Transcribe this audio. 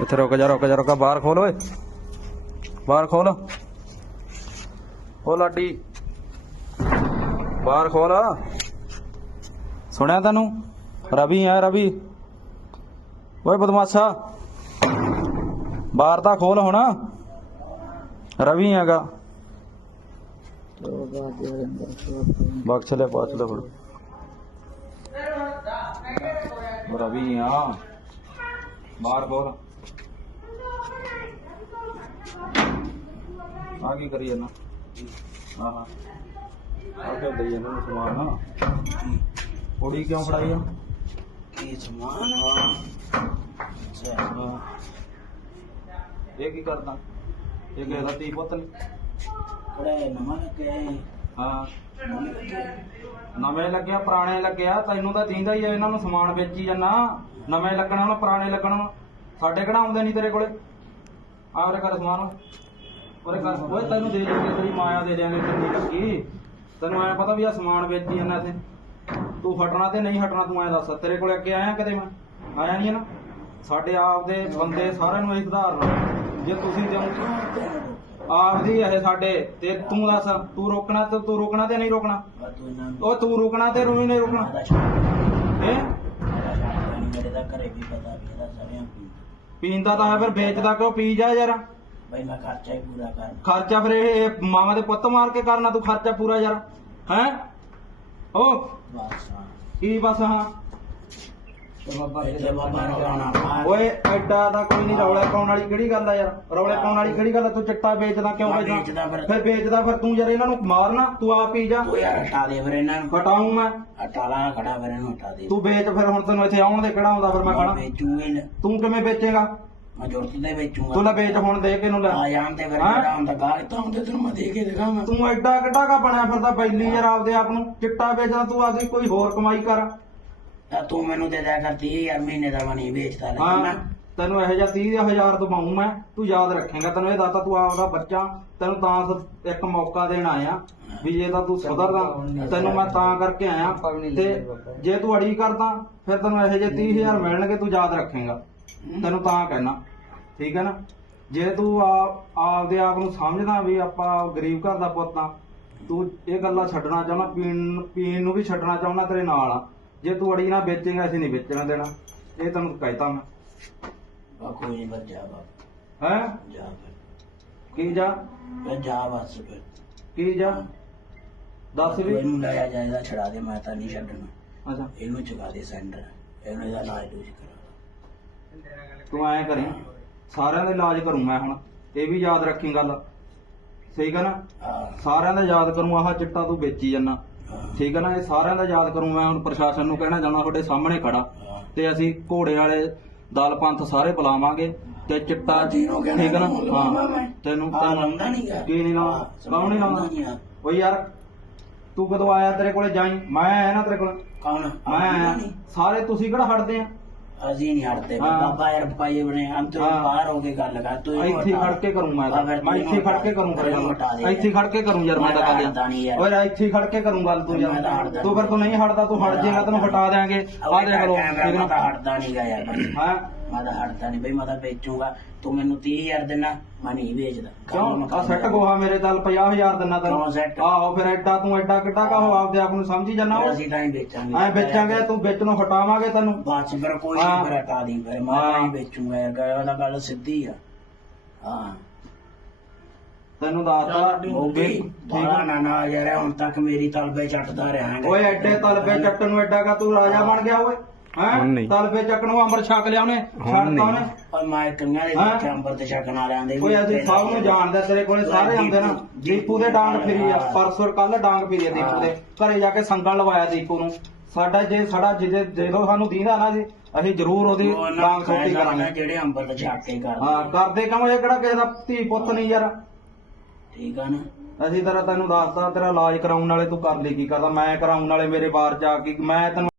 ਇੱਥੇ ਰੁਕ ਜਾ ਰੁਕ ਜਾ, ਰੁਕ ਬਾਹਰ ਖੋਲ ਓਏ। ਬਾਹਰ ਖੋਲ। ਓ ਲਾਡੀ। ਬਾਹਰ ਖੋਲ। ਸੁਣਿਆ ਤੈਨੂੰ? ਰਵੀ ਆ ਰਵੀ। ਓਏ ਬਦਮਾਸ਼ਾ। ਬਾਹਰ ਤਾਂ ਖੋਲ ਹੁਣ। ਰਵੀ ਹੈਗਾ। ਬਖਸ਼ ਲੈ ਪਾਛ ਲੈ ਫੜ ਰਵੀ ਆ। ਬਾਹਰ ਖੋਲ। ਆ ਕੀ ਕਰੀ ਜਾਂਦਾ ਹਾਂ ਹਾਂ ਆ ਕੇ ਦਈ ਇਹਨਾਂ ਨੂੰ ਸਮਾਨ ਨਾ ਕੁੜੀ ਕਿਉਂ ਫੜਾਈ ਆ? ਕੀ ਸਮਾਨ? ਹਾਂ। ਇਹ ਕੀ ਕਰਦਾ? ਇਹ ਕਿਸੇ ਦਾ ਤੀ ਪੁੱਤ ਨਹੀਂ ਕੜੇ ਨਮਨ ਕੇ ਹਾਂ। ਨਵੇਂ ਲੱਗਿਆ ਪੁਰਾਣੇ ਲੱਗਿਆ ਤੈਨੂੰ ਤਾਂ ਦੀਂਦਾ ਹੀ ਆ ਇਹਨਾਂ ਨੂੰ ਸਮਾਨ ਵੇਚੀ ਜਾਂਦਾ ਨਵੇਂ ਲੱਗਣਾ ਹੁਣ ਪੁਰਾਣੇ ਲੱਗਣਾ ਸਾਡੇ ਕਿਹੜਾ ਆਉਂਦੇ ਨਹੀਂ ਤੇਰੇ ਕੋਲੇ? ਆ ਉਰੇ ਕਰ ਸਮਾਨ ਉਰੇ ਕਰ ਓਏ ਤੈਨੂੰ ਦੇ ਦੇਂਗੇ ਤੇਰੀ ਮਾਇਆ ਦੇ ਦੇਾਂਗੇ ਕਿੰਨੀ ਲੱਗੀ ਤੈਨੂੰ ਐ ਪਤਾ ਵੀ ਆ ਸਮਾਨ ਵੇਚੀ ਜਾਂਦਾ ਇੱਥੇ। ਤੂੰ ਹਟਣਾ ਤੇ ਨਹੀਂ ਹਟਣਾ ਤੂੰ ਐ ਦੱਸ ਤੇਰੇ ਕੋਲੇ ਅੱਗੇ ਆਇਆ ਕਦੇ ਮੈਂ? ਆਇਆ ਨਹੀਂ ਨਾ? ਸਾਡੇ ਆਪ ਦੇ ਬੰਦੇ ਸਾਰਿਆਂ ਨੂੰ ਇਹ ਸੁਧਾਰਨਾ ਜੇ ਤੁਸੀਂ ਜਾਓ ਆਪਦੀ ਇਹ ਸਾਡੇ ਤੇ ਤੂੰ ਦੱਸ ਤੂੰ ਰੋਕਣਾ ਤੇ ਤੂੰ ਰੋਕਣਾ ਤੇ ਨਹੀਂ ਰੋਕਣਾ? ਉਹ ਤੂੰ ਰੁਕਣਾ ਤੇ ਰੂਹੀ ਨਹੀਂ ਰੁਕਣਾ। ਹੈ? ਮੇਰਾ ਛੱਡ ਨਹੀਂ ਮੇਰੇ ਦਾ ਘਰੇ ਵੀ ਪਤਾ ਵੀ ਇਹਦਾ ਸਰਿਆਂ ਪੀ ਪੀਂਦਾ ਤਾਂ ਹੈ ਫਿਰ ਵੇਚਦਾ ਕਿਉਂ? ਪੀ ਜਾ ਯਾਰ। ਬਈ ਮੈਂ ਖਰਚਾ ਹੀ ਪੂਰਾ ਕਰਨਾ ਖਰਚਾ ਫਿਰ ਇਹ ਇਹ ਮਾਵਾਂ ਦੇ ਪੁੱਤ ਮਾਰ ਕੇ ਕਰਨਾ ਤੂੰ ਖਰਚਾ ਪੂਰਾ ਯਾਰ। ਹੈ? ਓ? ਬਸ ਹਾਂ। ਕੀ ਬਸ ਹਾਂ? ਤੇ ਬਾਬਾ ਇੱਥੇ ਬਾਬਾ ਰੋਣਾ ਓਏ ਐਡਾ ਦਾ ਕੋਈ ਨਹੀਂ ਰੌਲੇ ਪਾਉਣ ਵਾਲੀ ਕਿਹੜੀ ਗੱਲ ਆ ਯਾਰ? ਰੌਲੇ ਪਾਉਣ ਵਾਲੀ ਕਿਹੜੀ ਗੱਲ ਆ? ਤੂੰ ਚਿੱਟਾ ਵੇਚਦਾ ਕਿਉਂ ਵੇਚਦਾ? ਫਿਰ। ਵੇਚਦਾ ਫਿਰ ਤੂੰ ਯਾਰ ਇਹਨਾਂ ਨੂੰ ਮਾਰਨਾ ਤੂੰ ਆਪ ਪੀ ਜਾ। ਤੂੰ ਯਾਰ ਹਟਾ ਦੇ ਫਿਰ ਇਹਨਾਂ ਨੂੰ। ਹਟਾਉਂ ਮੈਂ। ਹਟਾ ਲਾ ਖੜਾ ਫਿਰ ਇਹਨੂੰ ਹਟਾ ਦੇ। ਤੂੰ ਵੇਚ ਫਿਰ ਹੁਣ ਤੈਨੂੰ ਇੱਥੇ ਆਉਣ ਦੇ ਕਿਹੜਾ ਆਉਂਦਾ ਫਿਰ ਮੈਂ ਖੜਾ। ਤੂੰ ਕਿਵੇਂ ਵੇਚੇਗਾ? ਮੈਂ ਤੇ ਵੇਚੂਗਾ। ਤੂੰ ਲੈ ਵੇਚ ਹੁਣ ਦੇ ਕੇ ਨੂੰ ਲੈ? ਆ ਜਾਣ ਤੇ ਫਿਰ ਹਾਂ? ਜਿਹੜਾ ਹੁੰਦਾ ਗਾਹ ਤਾਂ ਹੁੰਦੇ ਤੈਨੂੰ ਮੈਂ ਦੇ ਕੇ ਦਿਖਾਵਾਂ। ਤੂੰ ਐਡਾ ਕਿੱਡਾ ਕਾ ਬਣਿਆ ਫਿਰਦਾ ਬੈਲੀ ਯਾਰ ਆਪਦੇ ਆਪ ਨੂੰ। ਚਿੱਟਾ ਵੇਚਦਾ ਤੂੰ ਆਦੀ ਕੋਈ ਹੋਰ ਕਮਾਈ ਕਰ। ਤਾਂ ਤੂੰ ਮੈਨੂੰ ਦੇ ਦਿਆ ਕਰ 30000 ਮਹੀਨੇ ਦਾ ਮੈਂ ਨਹੀਂ ਵੇਚਦਾ ਹਾਂ ਲੈਣਾ ਤੈਨੂੰ ਇਹੋ ਜਿਹਾ 30000 ਦਵਾਉਂ ਮੈਂ ਤੂੰ ਯਾਦ ਰੱਖੇਂਗਾ। ਤੈਨੂੰ ਇਹ ਦੱਸਤਾ ਤੂੰ ਆਪਦਾ ਬੱਚਾ ਤੈਨੂੰ ਤਾਂ ਸ- ਇੱਕ ਮੌਕਾ ਦੇਣ ਆਇਆ ਵੀ ਜੇ ਤਾਂ ਤੂੰ ਸੁਧਰਦਾ ਤੈਨੂੰ ਮੈਂ ਤਾਂ ਕਰਕੇ ਆਇਆ ਤੇ ਜੇ ਤੂੰ ਅੜੀ ਕਰਦਾ ਫਿਰ ਤੈਨੂੰ ਇਹੋ ਜਿਹੇ 30000 ਮਿਲਣਗੇ ਤੂੰ ਯਾਦ ਰੱਖੇਂਗਾ। ਤੈਨੂੰ ਤਾਂ ਕਹਿਣਾ। ਠੀਕ ਹੈ ਨਾ? ਜੇ ਤੂੰ ਆਪ ਆਪਦੇ ਆਪ ਨੂੰ ਸਮਝਦਾ ਵੀ ਆਪਾਂ ਗਰੀਬ ਘਰ ਦਾ ਪੁੱਤ ਆ ਤੂੰ ਇਹ ਗੱਲਾਂ ਛੱਡਣਾ ਚਾਹੁੰਦਾ ਪੀਣ ਪੀਣ ਨੂੰ ਵੀ ਛੱਡਣਾ ਚਾਹੁੰਦਾ ਤੇਰੇ ਨਾਲ ਆ। ਜੇ ਤੂੰ ਅੜੀ ਨਾ ਵੇਚੇਂਗਾ ਅਸੀਂ ਨਹੀਂ ਵੇਚਣਾ ਦੇਣਾ। ਇਹ ਤੈਨੂੰ ਕਹਿਤਾ ਮੈਂ। ਕੋਈ ਨਹੀਂ ਬੱਜਾ ਬਾ ਹੈ? ਜਾ ਫਿਰ। ਕੀ ਜਾ? ਫਿਰ ਜਾ ਬਸ ਫਿਰ। ਕੀ ਜਾ? ਦੱਸ ਵੀ। ਇਹਨੂੰ ਲੈ ਆ ਜਾਇਦਾ ਛੜਾ ਦੇ ਮੈਂ ਤਾਂ ਨਹੀਂ ਛੱਡਣਾ। ਅੱਛਾ। ਇਹਨੂੰ ਚੁਕਾ ਦੇ ਸੈਂਟਰ। ਇਹਨੂੰ ਇਹਦਾ ਇਲਾਜ ਦੂਜ ਕਰਾ। ਤੂੰ ਐਂ ਕਰੀ ਸਾਰਿਆਂ ਦਾ ਇਲਾਜ ਕਰੂੰ ਮੈਂ ਹੁਣ ਇਹ ਵੀ ਯਾਦ ਰੱਖੀ ਗੱਲ। ਠੀਕ ਹੈ ਨਾ? ਸਾਰਿਆਂ ਦਾ ਯਾਦ ਕਰੂੰ ਆਹ ਚਿੱਟਾ ਤੂੰ ਵੇਚੀ ਜਾਂਦਾ। ਠੀਕ ਹੈ ਨਾ? ਇਹ ਸਾਰਿਆਂ ਦਾ ਯਾਦ ਕਰੂੰ ਮੈਂ ਹੁਣ ਪ੍ਰਸ਼ਾਸਨ ਨੂੰ ਕਹਿਣਾ ਚਾਹੁੰਦਾ ਤੁਹਾਡੇ ਸਾਹਮਣੇ ਖੜਾ। ਤੇ ਅਸੀਂ ਘੋੜੇ ਵਾਲੇ ਦਲ ਪੰਥ ਸਾਰੇ ਬੁਲਾਵਾਂਗੇ ਤੇ ਚਿੱਟਾ ਠੀਕ ਹੈ ਨਾ। ਹਾਂ। ਤੈਨੂੰ ਤੈਨੂੰ- ਲਾਉਂਦਾ ਨੀ ਗਾ। ਕੀ ਨਹੀਂ ਲਾਉਂਦਾ ਕੌਣ ਨਹੀਂ ਲਾਉਂਦਾ। ਓ ਯਾਰ। ਤੂੰ ਕਦੋਂ ਆਇਆ ਤੇਰੇ ਕੋਲੇ ਜਾਈ? ਮੈਂ ਆਇਆ ਨਾ ਤੇਰੇ ਕੋਲ। ਕੌਣ? ਮੈਂ ਨਹੀਂ ਸਾਰੇ ਤੁਸੀਂ ਕਿਹੜਾ ਹਟਦੇ ਆ? ਅਸੀਂ ਨਹੀਂ ਹਟਦੇ ਹਾਂ। ਬਾਬਾ ਯਾਰ ਪਾਈ ਬਣੇ ਅੰਤਰ ਹਾਂ। ਬਾਹਰ ਹੋ ਕੇ ਗੱਲ ਕਰ ਤੂੰ ਇਹਨੂੰ ਇੱਥੇ ਹਟਾ। ਖੜ ਕੇ ਕਰੂੰ ਮੈਂ ਤਾਂ। ਫਿਰ ਮੈਂ ਤੂੰ ਇੱਥੇ ਖੜ ਕੇ ਕਰੂੰ ਫਿਰ ਇਹਨੂੰ ਹਟਾ ਦੇ ਗੱਲ ਇੱਥੇ ਖੜ ਕੇ ਕਰੂੰ ਯਾਰ ਮੈਂ ਤਾਂ ਮੈਂ ਤਾਂ ਹਟਦਾ ਨੀ ਗੱਲ ਯਾਰ। ਓਏ ਇੱਥੇ ਖੜ ਕੇ ਕਰੂੰ ਗੱਲ ਤੂੰ ਮੈਂ ਤਾਂ ਯਾਰ ਹਟਦਾ ਤੂੰ ਫਿਰ ਤੂੰ ਨਹੀਂ ਹਟਦਾ ਤੂੰ ਹਟ ਜਾਏਗਾ ਤੈਨੂੰ ਹਟਾ ਦੇਾਂਗੇ ਆ ਦੇਖ ਲੋ ਕੈਮਰਾ ਠੀਕ ਮੈਂ ਤਾਂ ਹਟਦਾ ਨਹੀਂ ਗਾ ਯਾਰ। ਹਾਂ ਮੈਂ ਤਾਂ ਹਟਦਾ ਨਹੀਂ ਬਈ ਮੈਂ ਤਾਂ ਵੇਚੂਗਾ ਤੂੰ ਮੈਨੂੰ 30000 ਦੇਣਾ ਮੈਂ ਨਹੀਂ ਵੇਚਦਾ। ਕਿਉਂ? ਆ ਸੈੱਟ ਗੋਹਾ ਮੇਰੇ ਦਲ 50000 ਦਿਨਾ ਕਿਉਂ ਤੈਨੂੰ ਸੈੱਟ? ਆਹੋ ਫਿਰ ਐਡਾ ਤੂੰ ਐਡਾ ਕਿੱਡਾ ਕਾ ਹੋ। ਆਪਦੇ ਆਪ ਨੂੰ ਸਮਝੀ ਜਾਣਾ ਫਿਰ ਅਸੀਂ ਤਾਂ ਹੀ ਵੇਚਾਂਗੇ। ਐ ਵੇਚਾਂਗੇ ਤੂੰ ਵਿੱਚ ਨੂੰ ਹਟਾਵਾਂਗੇ ਤੈਨੂੰ। ਬਾਅਦ ਚ ਫਿਰ ਕੋਈ ਹਾਂ। ਨਹੀਂ ਫਿਰ ਹਟਾ ਦੀ ਫਿਰ ਮੈਂ ਤਾਂ ਹਾਂ। ਹੀ। ਵੇਚੂਗਾ ਯਾਰ ਗੱਲ ਉਹਦਾ ਗੱਲ ਸਿੱਧੀ ਆ। ਹਾਂ। ਤੈਨੂੰ ਦੱਸਦਾ ਉਹ ਵੀ ਠੀਕ ਬਾਲਾ ਆ। ਨਾ ਨਾ ਯਾਰ ਹੁਣ ਤੱਕ ਮੇਰੀ ਤਲਬੇ ਚੱਟਦਾ ਰਹਾਂਗਾ ਓਏ ਐਡੇ ਤਲਬੇ ਚੱਟਣ ਨੂੰ ਐਡਾ ਕਾ ਤੂੰ ਰਾਜਾ ਬਣ ਗਿਆ ਓਏ। ਹੁਣ ਹੈ ਨਹੀਂ। ਚੱਕਣ ਨੂੰ ਅੰਮ੍ਰਿਤ ਛਕ ਲਿਆ ਉਹਨੇ ਛੱਡਤਾ ਨਹੀਂ। ਉਹਨੇ। ਓਏ ਮੈਂ ਕੰਨਾਂ ਦੇ। ਵਿੱਚ ਅੰਬਰ ਤੇ ਛਕਣ ਵਾਲਿਆਂ ਦੇ ਓਏ ਅਸੀਂ ਸਭ ਨੂੰ ਜਾਣਦੇ ਤੇਰੇ ਕੋਲੇ ਸਾਰੇ ਆਉਂਦੇ ਨਾ। ਦੀਪੂ ਦੇ ਡਾਂਗ ਫਿਰੀ ਆ ਪਰਸੋਂ ਕੱਲ ਡਾਂਗ ਫਿਰੀ ਆ ਦੀਪੂ ਦੇ। ਘਰੇ ਜਾ ਕੇ ਸੰਗਲ ਲਵਾਇਆ ਦੀਪੂ ਨੂੰ। ਸਾਡਾ ਜੇ ਸਾਡਾ ਜਿਹਦੇ ਜਦੋਂ ਸਾਨੂੰ ਦੀਂਦਾ ਨਾ ਜੀ ਅਸੀਂ ਜ਼ਰੂਰ ਉਹਦੀ ਉਹ ਡਾਂਗ ਸੋਟੀ ਕਰਾਂਗੇ। ਜਿਹੜੇ ਅੰਬਰ ਤੇ ਛੱਕ ਕੇ ਹਾਂ ਕਰਦੇ ਕਿਉਂ ਇਹ ਕਿਹੜਾ ਕਿਸੇ ਦਾ ਧੀ ਪੁੱਤ ਨਹੀਂ ਯਾਰ? ਠੀਕ ਆ ਨਾ। ਅਸੀਂ ਤੇਰਾ ਤੈਨੂੰ ਦੱਸਦਾ ਤੇਰਾ ਇਲਾਜ ਕਰਾਉਣ ਵਾਲੇ ਤੂੰ ਕਰ ਲਈ ਕੀ ਕਰਦਾ ਮੈਂ ਕਰਾਉਣ ਵਾਲੇ ਮੇਰੇ ਬਾਹਰ ਜਾ ਕੇ ਮੈਂ ਤੈਨੂੰ